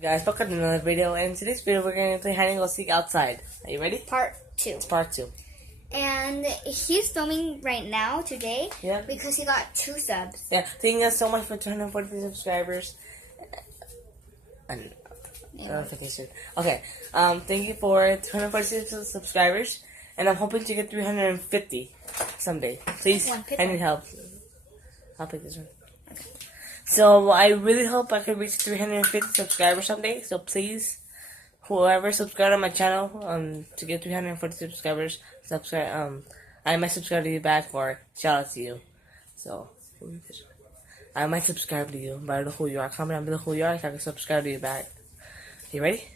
Guys, welcome to another video, and in today's video we're going to play hide and go seek outside. Are you ready? Part 2. It's part 2. And he's filming right now, today, Yeah. because he got 2 subs. Yeah, thank you guys so much for 243 subscribers. And notification. Okay, thank you for 246 subscribers, and I'm hoping to get 350 someday. Please, I need help. I'll pick this one. Okay. So I really hope I can reach 350 subscribers someday. So please, whoever subscribed on my channel, to get 340 subscribers, subscribe. I might subscribe to you back, or shout out to you. So I might subscribe to you, but I don't know who you are. Comment down below who you are, so I can subscribe to you back. You ready?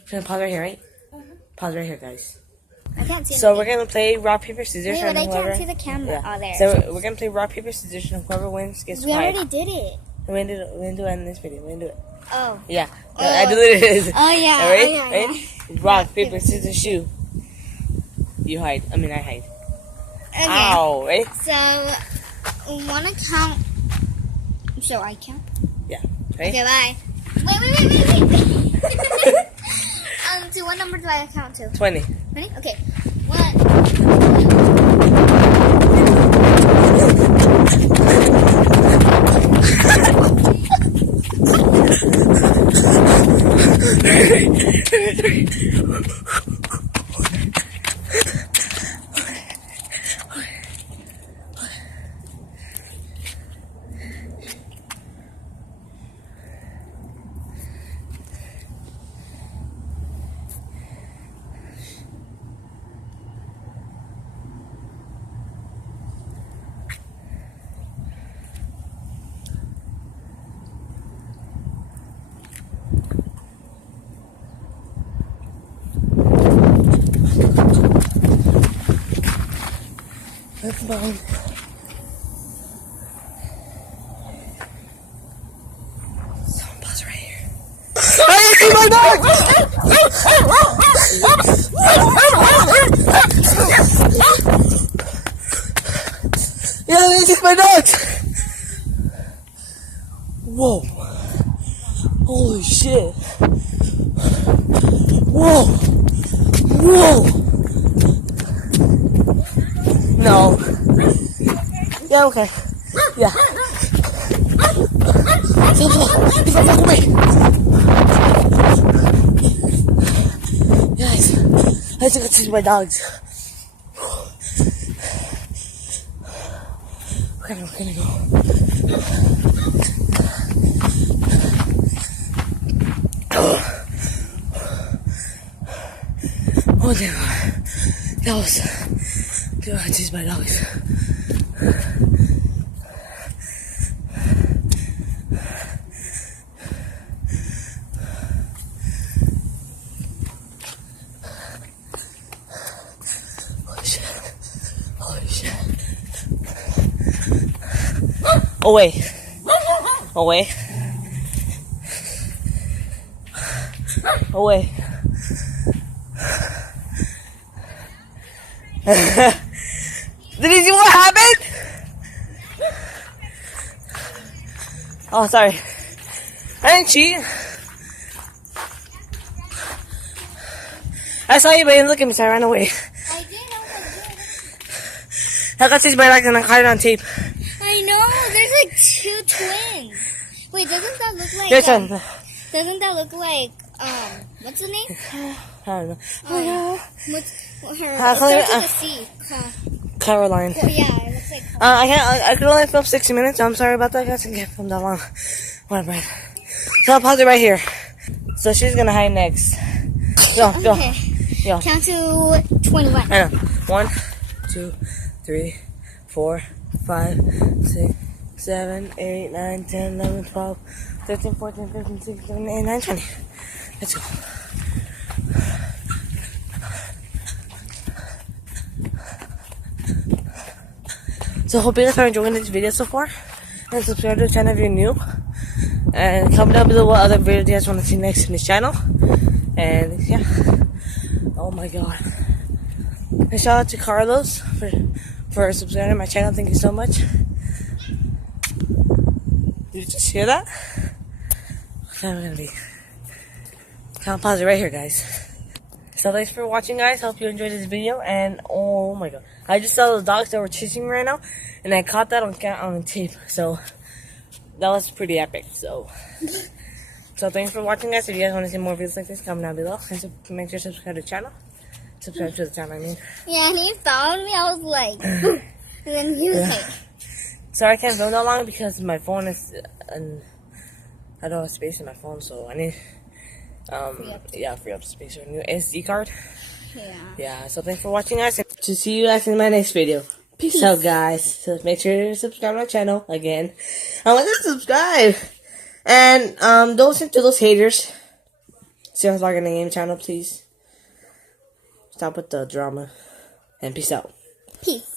I'm gonna pause right here, right? Pause right here, guys. I can't see So we're gonna play rock paper scissors. Wait, but I whoever, can't see the camera. yeah. Oh, there. So we're gonna play rock paper scissors, and whoever wins gets We quiet. already did it. We're gonna do it in this video. We're gonna do it. Oh. Yeah. I deleted it. Oh, yeah. Ready? Oh, yeah, Ready? Rock, paper, scissors, shoe. You hide. I mean, I hide. Okay. Ow. Right? So, wanna count so I count? Yeah. Ready? Okay, bye. Wait. So what number do I count to? 20. 20? Okay. 1. That's behind. Someone pause right here. I see my dog! Yeah, I see my dogs! Whoa. Holy shit. Whoa. Whoa. No. Yeah, okay. Yeah. Guys, I think I see my dogs. We're gonna go. Oh damn. That was... Dude, I chased my dogs. Holy shit. Holy shit. Away. Away. Away. Did you see what happened? Oh, sorry. I didn't cheat. I saw you, but you didn't look at me, so I ran away. I did. I got chased by dogs and I caught it on tape. I know. There's like 2 twins. Wait, doesn't that look like? Your turn. Doesn't that look like what's the name? I don't know. Oh, What's her? How It come starts with a C. Caroline. Yeah, it looks like. I could only film 60 minutes. I'm sorry about that, guys. I can't film that long. Whatever. So I'll pause it right here. So she's gonna hide next. Go. Okay. Go. Count to 21. I know. 1, 2, 3, 4, 5, 6, 7, 8, 9, 10, 11, 12, 13, 14, 15, 16, 17, 18, 19, 20. Let's go. So hope you guys are enjoying this video so far. And subscribe to the channel if you're new. And comment down below what other videos you guys want to see next in this channel. And yeah. Oh my god. And shout out to Carlos for subscribing to my channel. Thank you so much. Did you just hear that? I'm gonna be. I'll pause it right here, guys. So thanks for watching, guys. Hope you enjoyed this video. And oh my god, I just saw those dogs that were chasing me right now, and I caught that on tape. So that was pretty epic. So thanks for watching, guys. If you guys want to see more videos like this, comment down below, and make sure to subscribe to the channel. Subscribe to the channel, I mean. Yeah, and he followed me. I was like, and then he was like. Sorry I can't film that long because my phone is, I don't have space in my phone, so I need, free up space for a new SD card. Yeah, so thanks for watching, guys, and to see you guys in my next video. Peace out, guys. So make sure to subscribe to my channel again. I want to subscribe. And don't listen to those haters. See us like in the game channel, please. Stop with the drama. And peace out. Peace.